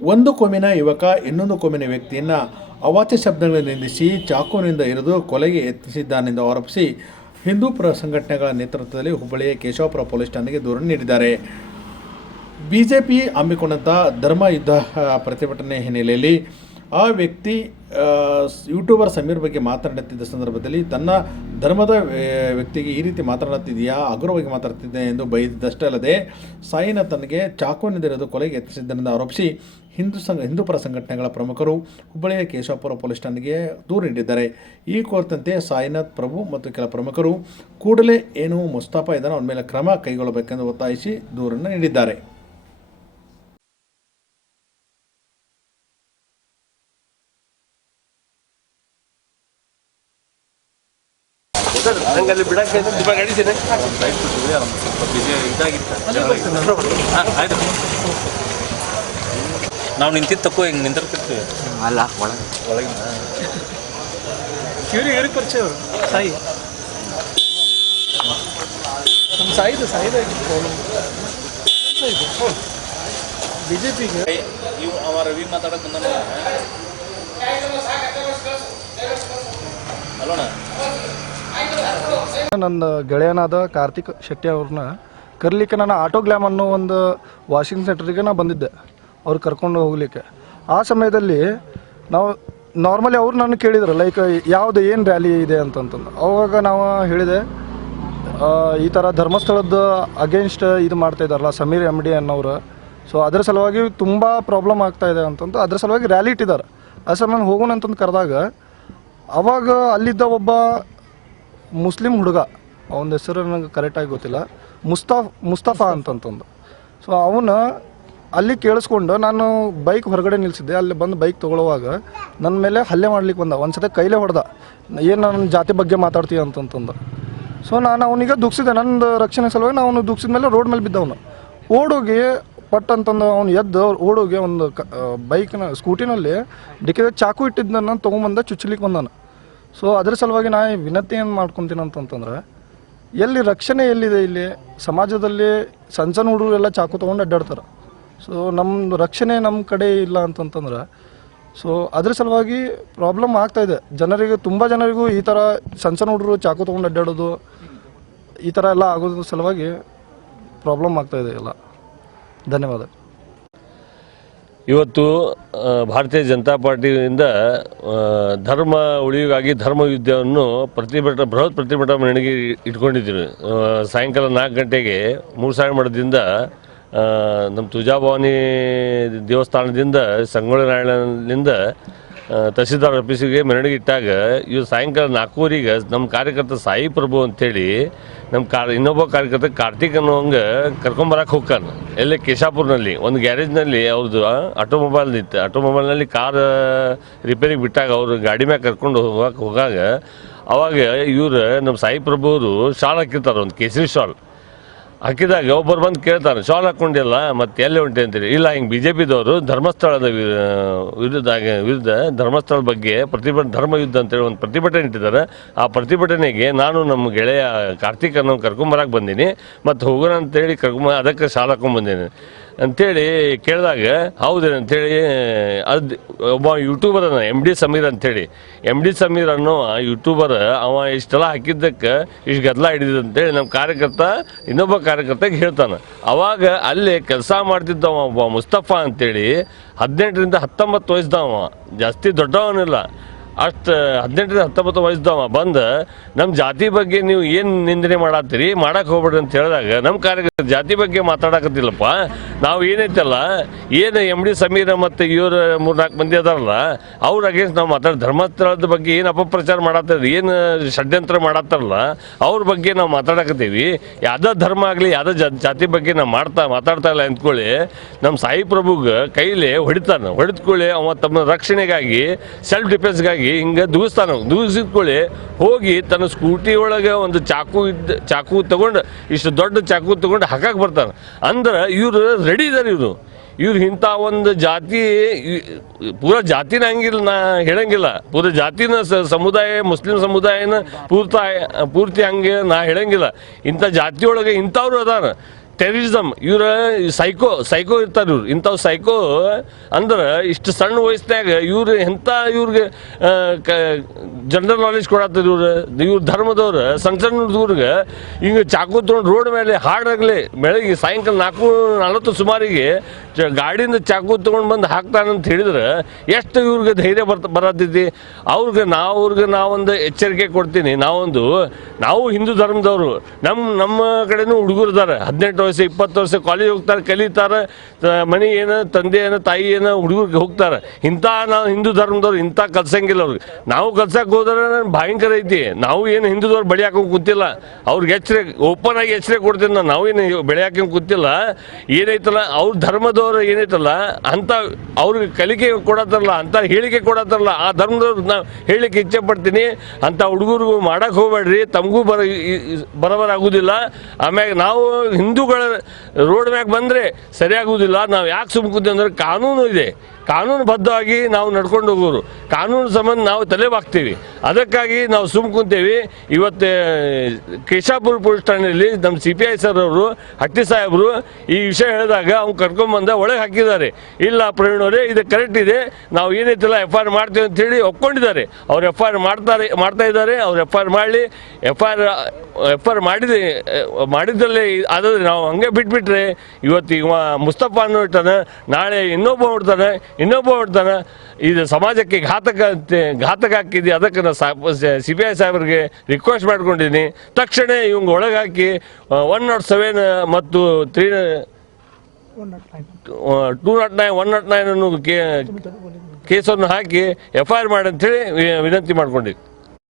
ಒಂದು ಕೋಮಿನ ಯುವಕ ಇನ್ನೊಂದು ಕೋಮಿನ ವ್ಯಕ್ತಿಯನ್ನು ಅವಾಚ್ಯ ಶಬ್ದಗಳಲ್ಲಿ ನಿಂದಿಸಿ ಚಾಕುವಿನಿಂದ ಇರಿದು ಕೊಲೆಗೆ ಯತ್ನಿಸಿದ್ದಾನೆಂದು ಆರೋಪಿಸಿ ಹಿಂದೂಪುರ ಸಂಘಟನೆಗಳ ನೇತೃತ್ವದಲ್ಲಿ ಹುಬ್ಬಳ್ಳಿಯ ಕೇಶವಪುರ ಪೊಲೀಸ್ ಠಾಣೆಗೆ ದೂರು ನೀಡಿದ್ದಾರೆ. ಬಿಜೆಪಿ ಹಮ್ಮಿಕೊಂಡಂಥ ಧರ್ಮ ಯುದ್ಧ ಪ್ರತಿಭಟನೆ ಹಿನ್ನೆಲೆಯಲ್ಲಿ ಆ ವ್ಯಕ್ತಿ ಯೂಟ್ಯೂಬರ್ ಸಮೀರ್ ಬಗ್ಗೆ ಮಾತನಾಡುತ್ತಿದ್ದ ಸಂದರ್ಭದಲ್ಲಿ ತನ್ನ ಧರ್ಮದ ವ್ಯಕ್ತಿಗೆ ಈ ರೀತಿ ಮಾತನಾಡುತ್ತಿದೆಯಾ ಅಗ್ರವಾಗಿ ಮಾತಾಡ್ತಿದ್ದೆ ಎಂದು ಬೈದಿದ್ದಷ್ಟೇ ಅಲ್ಲದೆ ಸಾಯಿನ ತನಗೆ ಚಾಕುವಿನಿಂದಿರೋದು ಕೊಲೆಗೆ ಯತ್ನಿಸಿದ್ದನೆಂದು ಆರೋಪಿಸಿ ಹಿಂದೂ ಸಂಘ ಹಿಂದೂಪರ ಸಂಘಟನೆಗಳ ಪ್ರಮುಖರು ಹುಬ್ಬಳ್ಳಿಯ ಕೇಶವಪುರ ಪೊಲೀಸ್ ಠಾಣೆಗೆ ದೂರು ನೀಡಿದ್ದಾರೆ. ಈ ಕುರಿತಂತೆ ಸಾಯಿನಾಥ್ ಪ್ರಭು ಮತ್ತು ಕೆಲ ಪ್ರಮುಖರು ಕೂಡಲೇ ಏನು ಮುಸ್ತಾಫ ಇದನ್ನು ಅವನ ಮೇಲೆ ಕ್ರಮ ಕೈಗೊಳ್ಳಬೇಕೆಂದು ಒತ್ತಾಯಿಸಿ ದೂರನ್ನು ನೀಡಿದ್ದಾರೆ. ಬಿಡಕ್ಕೆ ಗಾಡಿದ್ದೀನಿ ಆಯ್ತು. ನಾವು ನಿಂತಿದ್ದ ತಕ್ಕೋ ಹಿಂಗೆ ನಿಂತಿರ್ತಿರ್ತೀವಿ ಅಲ್ಲ ಒಳಗೆ. ಒಳಗಿನ ಇವ್ರಿಗೆ ಇವ್ರಿಗೆ ಪರಿಚಯ ಅವರು? ಸಾಯಿ. ನಮ್ಮ ಸಾಯಿದು ಸಾಯಿದ ಪ್ರಾಬ್ಲಮ್ ಸಾಯಿದು. ಬಿ ಜೆ ಪಿಗೆ ಇವು ಅವ ರವಿ ಮಾತಾಡಕ್ಕೆ ಬಂದ ಅಲ್ಲೋಣ ನನ್ನ ಗೆಳೆಯನಾದ ಕಾರ್ತಿಕ್ ಶೆಟ್ಟಿ ಅವ್ರನ್ನ ಕರ್ಲಿಕ್ಕೆ ನಾನು ಆಟೋ ಗ್ಲಾಮ್ ಅನ್ನೋ ಒಂದು ವಾಷಿಂಗ್ ಸೆಂಟರಿಗೆ ನಾ ಬಂದಿದ್ದೆ. ಅವ್ರು ಕರ್ಕೊಂಡು ಹೋಗ್ಲಿಕ್ಕೆ. ಆ ಸಮಯದಲ್ಲಿ ನಾವು ನಾರ್ಮಲಿ ಅವ್ರು ನನ್ನ ಕೇಳಿದ್ರು ಲೈಕ್ ಯಾವುದು ಏನು ರ್ಯಾಲಿ ಇದೆ ಅಂತಂತಂದು. ಅವಾಗ ನಾವು ಹೇಳಿದೆ ಈ ಥರ ಧರ್ಮಸ್ಥಳದ ಅಗೇನ್ಸ್ಟ್ ಇದು ಮಾಡ್ತಾ ಇದ್ದಾರಲ್ಲ, ಸಮೀರ್ ಎಂ ಡಿ ಅನ್ನೋರು ಸೊ ಅದ್ರ ಸಲುವಾಗಿ ತುಂಬ ಪ್ರಾಬ್ಲಮ್ ಆಗ್ತಾ ಇದೆ ಅಂತಂದು ಅದ್ರ ಸಲುವಾಗಿ ರ್ಯಾಲಿ ಇಟ್ಟಿದ್ದಾರೆ. ಆ ನಾನು ಹೋಗೋಣ ಅಂತಂದು ಕರೆದಾಗ, ಅವಾಗ ಅಲ್ಲಿದ್ದ ಒಬ್ಬ ಮುಸ್ಲಿಂ ಹುಡುಗ, ಅವನ ಹೆಸರು ನನಗೆ ಕರೆಕ್ಟಾಗಿ ಗೊತ್ತಿಲ್ಲ, ಮುಸ್ತಾಫ್, ಮುಸ್ತಫಾ ಅಂತಂತಂದು. ಸೊ ಅವನ ಅಲ್ಲಿ ಕೇಳಿಸ್ಕೊಂಡು ನಾನು ಬೈಕ್ ಹೊರಗಡೆ ನಿಲ್ಸಿದ್ದೆ. ಅಲ್ಲಿ ಬಂದು ಬೈಕ್ ತೊಗೊಳ್ಳುವಾಗ ನನ್ನ ಮೇಲೆ ಹಲ್ಲೆ ಮಾಡ್ಲಿಕ್ಕೆ ಬಂದ. ಒಂದ್ಸತಿ ಕೈಲೇ ಹೊಡೆದ. ಏನು ನನ್ನ ಜಾತಿ ಬಗ್ಗೆ ಮಾತಾಡ್ತೀಯ ಅಂತಂತಂದು. ಸೊ ನಾನು ಅವನಿಗೆ ದುಃಖಿಸಿದೆ ನನ್ನ ರಕ್ಷಣೆ ಸಲುವಾಗಿ ನಾನು ಅವನು ದುಃಖಿಸಿದ ಮೇಲೆ ರೋಡ್ ಮೇಲೆ ಬಿದ್ದವನು. ಓಡೋಗಿ ಪಟ್ ಅಂತಂದು ಅವ್ನು ಎದ್ದು ಓಡೋಗಿ ಒಂದು ಕ ಬೈಕ್ನ, ಸ್ಕೂಟಿನಲ್ಲಿ ಡಿಕ್ಕಿದ ಚಾಕು ಇಟ್ಟಿದ್ದನ್ನು ತೊಗೊಂಬಂದ ಚುಚ್ಚಲಿಕ್ಕೆ ಬಂದಾನ ಸೊ ಅದ್ರ ಸಲುವಾಗಿ ನಾ ವಿನಂತಿ ಏನು ಮಾಡ್ಕೊತೀನಿ ಅಂತಂತಂದ್ರೆ, ಎಲ್ಲಿ ರಕ್ಷಣೆ ಎಲ್ಲಿದೆ ಇಲ್ಲಿ? ಸಮಾಜದಲ್ಲಿ ಸಣ್ಣ ಸಣ್ಣ ಹುಡುಗರೆಲ್ಲ ಚಾಕು ತೊಗೊಂಡು ಅಡ್ಡಾಡ್ತಾರೆ. ಸೊ ನಮ್ಮದು ರಕ್ಷಣೆ ನಮ್ಮ ಕಡೆ ಇಲ್ಲ ಅಂತಂತಂದ್ರೆ ಸೊ ಅದ್ರ ಸಲುವಾಗಿ ಪ್ರಾಬ್ಲಮ್ ಆಗ್ತಾ ಇದೆ. ಜನರಿಗೆ, ತುಂಬ ಜನರಿಗೂ ಈ ಥರ ಸಣ್ಣ ಸಣ್ಣ ಹುಡುಗರು ಚಾಕು ತೊಗೊಂಡು ಅಡ್ಡಾಡೋದು, ಈ ಥರ ಎಲ್ಲ ಆಗೋದ್ರ ಸಲುವಾಗಿ ಪ್ರಾಬ್ಲಮ್ ಆಗ್ತಾ ಇದೆ ಎಲ್ಲ. ಧನ್ಯವಾದ. ಇವತ್ತು ಭಾರತೀಯ ಜನತಾ ಪಾರ್ಟಿಯಿಂದ ಧರ್ಮ ಉಳಿವಿಗಾಗಿ ಧರ್ಮ ಯುದ್ಧವನ್ನು ಪ್ರತಿಭಟನೆ ಬೃಹತ್ ಪ್ರತಿಭಟನೆ ಇಟ್ಕೊಂಡಿದ್ದೀವಿ. ಸಾಯಂಕಾಲ ನಾಲ್ಕು ಗಂಟೆಗೆ ಮೂರು ಸಾವಿರ ಮಠದಿಂದ ನಮ್ಮ ತುಜಾಭವಾನಿ ದೇವಸ್ಥಾನದಿಂದ ಸಂಗೊಳ್ಳಿ ನಾರಾಯಣನಿಂದ ತಹಸೀಲ್ದಾರ್ ಆಫೀಸಿಗೆ ಮೆರವಣಿಗೆ ಇಟ್ಟಾಗ ಇವು ಸಾಯಂಕಾಲ ನಾಲ್ಕೂವರೆಗೆ ನಮ್ಮ ಕಾರ್ಯಕರ್ತ ಸಾಯಿ ಪ್ರಭು ಅಂಥೇಳಿ ನಮ್ಮ ಕಾರ್, ಇನ್ನೊಬ್ಬ ಕಾರ್ಯಕರ್ತ ಕಾರ್ತಿಕ್ ಅನ್ನೋಂಗೆ ಕರ್ಕೊಂಬರಕ್ಕೆ ಹೋಗ್ತಾನೆ. ಎಲ್ಲೇ ಕೇಶಾಪುರ್ನಲ್ಲಿ, ಒಂದು ಗ್ಯಾರೇಜ್ನಲ್ಲಿ ಅವ್ರದ್ದು ಆಟೋಮೊಬೈಲ್ ಇತ್ತು ಆಟೋಮೊಬೈಲ್ನಲ್ಲಿ ಕಾರ್ ರಿಪೇರಿಗೆ ಬಿಟ್ಟಾಗ ಅವರು ಗಾಡಿ ಮ್ಯಾಗ ಕರ್ಕೊಂಡು ಹೋಗಕ್ಕೆ ಹೋಗಾಗ, ಅವಾಗ ಇವರು ನಮ್ಮ ಸಾಯಿ ಪ್ರಭು ಅವರು ಶಾಲ್ ಹಾಕಿರ್ತಾರೆ, ಒಂದು ಕೇಸರಿ ಶಾಲ್. ಹಾಕಿದಾಗ ಒಬ್ಬರು ಬಂದು ಕೇಳ್ತಾರೆ, ಶಾಲ್ ಹಾಕೊಂಡಿಲ್ಲ ಮತ್ತೆ ಎಲ್ಲಿ ಉಂಟೆ ಅಂತೀರಿ? ಇಲ್ಲ, ಹಿಂಗೆ ಬಿ ಜೆ ಪಿದವರು ಧರ್ಮಸ್ಥಳದ ವಿರುದ್ಧ ವಿರುದ್ಧ ಧರ್ಮಸ್ಥಳ ಬಗ್ಗೆ ಪ್ರತಿಭಟನೆ ಧರ್ಮ ಯುದ್ಧ ಅಂತೇಳಿ ಒಂದು ಪ್ರತಿಭಟನೆ ಇಟ್ಟಿದ್ದಾರೆ. ಆ ಪ್ರತಿಭಟನೆಗೆ ನಾನು ನಮ್ಮ ಗೆಳೆಯ ಕಾರ್ತಿಕ್ ಅನ್ನೋ ಕರ್ಕೊಂಬರಕ್ಕೆ ಬಂದೀನಿ, ಮತ್ತು ಹೋಗೋಣ ಅಂತೇಳಿ ಕರ್ಕೊಂಬ, ಅದಕ್ಕೆ ಶಾಲ್ ಹಾಕೊಂಡ್ಬಂದೀನಿ ಅಂತೇಳಿ ಕೇಳಿದಾಗ, ಹೌದು ಅಂತೇಳಿ, ಅದು ಒಬ್ಬ ಯೂಟ್ಯೂಬರ್ ಅದ ಎಂ ಡಿ ಸಮೀರ್ ಅಂತೇಳಿ. ಎಂ ಡಿ ಸಮೀರ್ ಅನ್ನೋ ಯೂಟ್ಯೂಬರ್ ಅವ ಇಷ್ಟೆಲ್ಲ ಹಾಕಿದ್ದಕ್ಕೆ ಇಷ್ಟು ಗದ್ದಲ ಹಿಡಿದ ಅಂತೇಳಿ ನಮ್ಮ ಕಾರ್ಯಕರ್ತ, ಇನ್ನೊಬ್ಬ ಕಾರ್ಯಕರ್ತಗೆ ಹೇಳ್ತಾನೆ. ಅವಾಗ ಅಲ್ಲಿ ಕೆಲಸ ಮಾಡ್ತಿದ್ದವ ಒಬ್ಬ ಮುಸ್ತಫಾ ಅಂತೇಳಿ, ಹದಿನೆಂಟರಿಂದ ಹತ್ತೊಂಬತ್ತು ವಯಸ್ಸದವ, ಜಾಸ್ತಿ ದೊಡ್ಡವನಿಲ್ಲ. ಅಷ್ಟು ಹದಿನೆಂಟರಿಂದ ಹತ್ತೊಂಬತ್ತು ವಯಸ್ಸದವ ಬಂದು ನಮ್ಮ ಜಾತಿ ಬಗ್ಗೆ ನೀವು ಏನು ನಿಂದನೆ ಮಾಡತ್ತೀರಿ ಮಾಡಕ್ಕೆ ಹೋಗ್ಬೇಡ್ರಿ ಅಂತ ಹೇಳಿದಾಗ ನಮ್ಮ ಕಾರ್ಯಕರ್ತ ಜಾತಿ ಬಗ್ಗೆ ಮಾತಾಡಕತ್ತಿಲ್ಲಪ್ಪ. ನಾವು ಏನೈತಲ್ಲ, ಏನು ಎಂ ಡಿ ಸಮೀರ ಮತ್ತು ಇವರು ಮೂರ್ನಾಲ್ಕು ಮಂದಿ ಅದಾರಲ್ಲ, ಅವ್ರ ಅಗೇನ್ಸ್ಟ್ ನಾವು ಮಾತಾಡ, ಧರ್ಮಸ್ಥಳದ ಬಗ್ಗೆ ಏನು ಅಪಪ್ರಚಾರ ಮಾಡತ್ತಾರ, ಏನು ಷಡ್ಯಂತ್ರ ಮಾಡತ್ತಾರಲ್ಲ, ಅವ್ರ ಬಗ್ಗೆ ನಾವು ಮಾತಾಡಕತ್ತೀವಿ. ಯಾವುದೋ ಧರ್ಮ ಆಗಲಿ, ಯಾವುದೋ ಜಾತಿ ಬಗ್ಗೆ ನಾವು ಮಾಡ್ತಾ, ಮಾತಾಡ್ತಾ ಇಲ್ಲ ಅಂದ್ಕೊಳ್ಳಿ ನಮ್ಮ ಸಾಯಿ ಪ್ರಭುಗೆ ಕೈಲಿ ಹೊಡಿತಾನೆ ಹೊಡೆದ್ಕೊಳ್ಳಿ ಅವ ತಮ್ಮ ರಕ್ಷಣೆಗಾಗಿ ಸೆಲ್ಫ್ ಡಿಫೆನ್ಸ್ಗಾಗಿ ಹಿಂಗೆ ದೂಸ್ತಾನ. ದೂಸಿದ್ಕೊಳ್ಳಿ ಹೋಗಿ ತನ್ನ ಸ್ಕೂಟಿ ಒಳಗೆ ಒಂದು ಚಾಕು ಇದ್ದ, ಚಾಕು ತಗೊಂಡು, ಇಷ್ಟು ದೊಡ್ಡ ಚಾಕು ತಗೊಂಡು ಹಾಕಕ್ಕೆ ಬರ್ತಾನೆ. ಅಂದ್ರೆ ಇವರು ರೆಡಿ ಇದಾರೆ ಇವರು. ಇವ್ರು ಇಂಥ ಒಂದು ಜಾತಿ ಪೂರಾ ಜಾತಿನ ಹಂಗಿಲ್ಲ, ನಾ ಹೇಳಂಗಿಲ್ಲ. ಪೂರ ಜಾತಿನ ಸಮುದಾಯ, ಮುಸ್ಲಿಂ ಸಮುದಾಯನ ಪೂರ್ತಿ ಪೂರ್ತಿ ಹಂಗೆ ನಾ ಹೇಳಂಗಿಲ್ಲ. ಇಂಥ ಜಾತಿಯೊಳಗೆ ಇಂಥವ್ರು ಅದಾರ. ಟೆರರಿಸಮ್ ಇವ್ರ ಸೈಕೋ ಸೈಕೋ ಇರ್ತಾರೆ ಇವ್ರು. ಇಂಥವ್ ಸೈಕೋ ಅಂದ್ರೆ ಇಷ್ಟು ಸಣ್ಣ ವಯಸ್ಸಿನಾಗ ಇವ್ರು ಎಂಥ ಇವ್ರಿಗೆ ಜನರಲ್ ನಾಲೆಜ್ ಕೊಡತ್ತಾರ ಇವ್ರು. ಇವ್ರ ಧರ್ಮದವ್ರು ಸಣ್ಣ ಸಣ್ಣ ಹುಡುಗರಿಗೆ ಹಿಂಗೆ ಚಾಕು ತೊಗೊಂಡು ರೋಡ್ ಮೇಲೆ ಹಾಡಾಗಲಿ, ಬೆಳಗ್ಗೆ ಸಾಯಂಕಾಲ ನಾಲ್ಕು, ನಲವತ್ತು ಸುಮಾರಿಗೆ ಗಾಡಿಯಿಂದ ಚಾಕು ತೊಗೊಂಡು ಬಂದು ಹಾಕ್ತಾನಂತ ಹೇಳಿದ್ರೆ ಎಷ್ಟು ಇವ್ರಿಗೆ ಧೈರ್ಯ ಬರ್ತ, ಬರತ್ತೈತಿ? ಅವ್ರಿಗೆ ನಾವು, ಅವ್ರಿಗೆ ನಾವೊಂದು ಎಚ್ಚರಿಕೆ ಕೊಡ್ತೀನಿ. ನಾವೊಂದು, ನಾವು ಹಿಂದೂ ಧರ್ಮದವರು. ನಮ್ಮ ನಮ್ಮ ಕಡೆನೂ ಹುಡುಗರು ಇದ್ದಾರೆ ಹದಿನೆಂಟು ವರ್ಷ, ಇಪ್ಪತ್ತು ವರ್ಷ ಕಾಲೇಜ್ ಹೋಗ್ತಾರೆ, ಕಲಿತಾರೆ ಮನೆ ಏನು ತಂದೆ ಏನು ತಾಯಿ ಏನು ಹುಡುಗರಿಗೆ ಹೋಗ್ತಾರೆ. ಇಂಥ ನಾವು ಹಿಂದೂ ಧರ್ಮದವ್ರು ಇಂಥ ಕಲ್ಸಂಗಿಲ್ಲ ಅವ್ರಿಗೆ. ನಾವು ಕಲ್ಸಕ್ಕೆ ಹೋದ್ರೆ ಭಯಂಕರ ಐತಿ. ನಾವು ಏನು ಹಿಂದೂದವ್ರು ಬಳಿ ಹಾಕೊಂಡು ಕೂತಿಲ್ಲ. ಅವ್ರಿಗೆ ಎಚ್ಚರಿ ಓಪನ್ ಆಗಿ ಎಚ್ಚರಿಕೆ ಕೊಡ್ತೀನಿ ನಾನು. ಏನು ಬೆಳೆ ಹಾಕೊಂಡು ಕೂತಿಲ್ಲ. ಏನೈತಲ್ಲ, ಅವ್ರ ಧರ್ಮದವ್ರು ಏನೈತಲ್ಲ, ಅಂತ ಅವ್ರಿಗೆ ಕಲಿಕೆ ಕೊಡತ್ತಾರಲ್ಲ ಅಂತ ಹೇಳಿಕೆ ಕೊಡತ್ತಾರಲ್ಲ ಆ ಧರ್ಮದವ್ರು ನಾವು ಹೇಳಿಕೆ ಇಚ್ಛೆ ಪಡ್ತೀನಿ. ಅಂತ ಹುಡುಗರಿಗೂ ಮಾಡಕ್ಕೆ ಹೋಗ್ಬೇಡ್ರಿ. ತಮಗೂ ಬರ ಬರಬರಾಗುವುದಿಲ್ಲ ಆಮ್ಯಾಗ ನಾವು ಹಿಂದೂಗಳ ರೋಡ್ ಮ್ಯಾಗ ಬಂದ್ರೆ ಸರಿಯಾಗುವುದಿಲ್ಲ ನಾವು ಯಾಕೆ ಸುಮ್ಕುತ್ತೆ ಅಂದ್ರೆ ಕಾನೂನು ಇದೆ. ಕಾನೂನುಬದ್ಧವಾಗಿ ನಾವು ನಡ್ಕೊಂಡು ಹೋಗೋರು. ಕಾನೂನು ಸಂಬಂಧ ನಾವು ತಲೆ ಬಾಕ್ತೀವಿ ಅದಕ್ಕಾಗಿ ನಾವು ಸುಮ್ ಕುಂತೇವಿ. ಇವತ್ತು ಕೇಶಾಪುರ ಪೊಲೀಸ್ ಠಾಣೆಯಲ್ಲಿ ನಮ್ಮ ಸಿ ಪಿ ಐ ಸರ್ ಅವರು ಹಟ್ಟಿ ಸಾಹೇಬರು ಈ ವಿಷಯ ಹೇಳಿದಾಗ ಅವ್ನು ಕರ್ಕೊಂಬಂದ ಒಳಗೆ ಹಾಕಿದ್ದಾರೆ. ಇಲ್ಲ ಪ್ರವೀಣ್ ಅವರೇ ಇದು ಕರೆಕ್ಟ್ ಇದೆ. ನಾವು ಏನೈತಿಲ್ಲ ಎಫ್ ಐ ಆರ್ ಮಾಡ್ತೀವಿ ಅಂತ ಹೇಳಿ ಒಪ್ಕೊಂಡಿದ್ದಾರೆ. ಅವ್ರು ಎಫ್ ಐ ಆರ್ ಮಾಡ್ತಾರೆ, ಮಾಡ್ತಾ ಇದ್ದಾರೆ. ಅವ್ರು ಎಫ್ ಐ ಆರ್ ಮಾಡಲಿ. F I R F I R ಮಾಡಿದೆ ಮಾಡಿದ್ದಲ್ಲೇ ಆದರೆ ನಾವು ಹಂಗೆ ಬಿಟ್ಬಿಟ್ರೆ ಇವತ್ತು ಇವ ಮುಸ್ತಫಾ ಅನ್ನೋ ಇರ್ತಾನೆ, ನಾಳೆ ಇನ್ನೊಬ್ಬ ಹೊಡ್ತಾನೆ ಇನ್ನೊಬ್ಬ ಹೊಡ್ತಾನೆ ಇದು ಸಮಾಜಕ್ಕೆ ಘಾತಕ ಘಾತಕ ಹಾಕಿದ್ದೆ ಅದಕ್ಕೆ ನಾನು ಸಿ ಬಿ ಐ ಸಾಹೇಬರಿಗೆ ರಿಕ್ವೆಸ್ಟ್ ಮಾಡ್ಕೊಂಡಿದ್ದೀನಿ ತಕ್ಷಣ ಇವಂಗೆ ಒಳಗಾಕಿ ಒನ್ ನಾಟ್ ಸೆವೆನ್ ಮತ್ತು three two not nine one not nine ಅನ್ನೋ ಕೇಸನ್ನು ಹಾಕಿ ಎಫ್ ಐ ಆರ್ ಮಾಡಿ ಅಂತೇಳಿ ವಿನಂತಿ ಮಾಡ್ಕೊಂಡಿದ್ವಿ.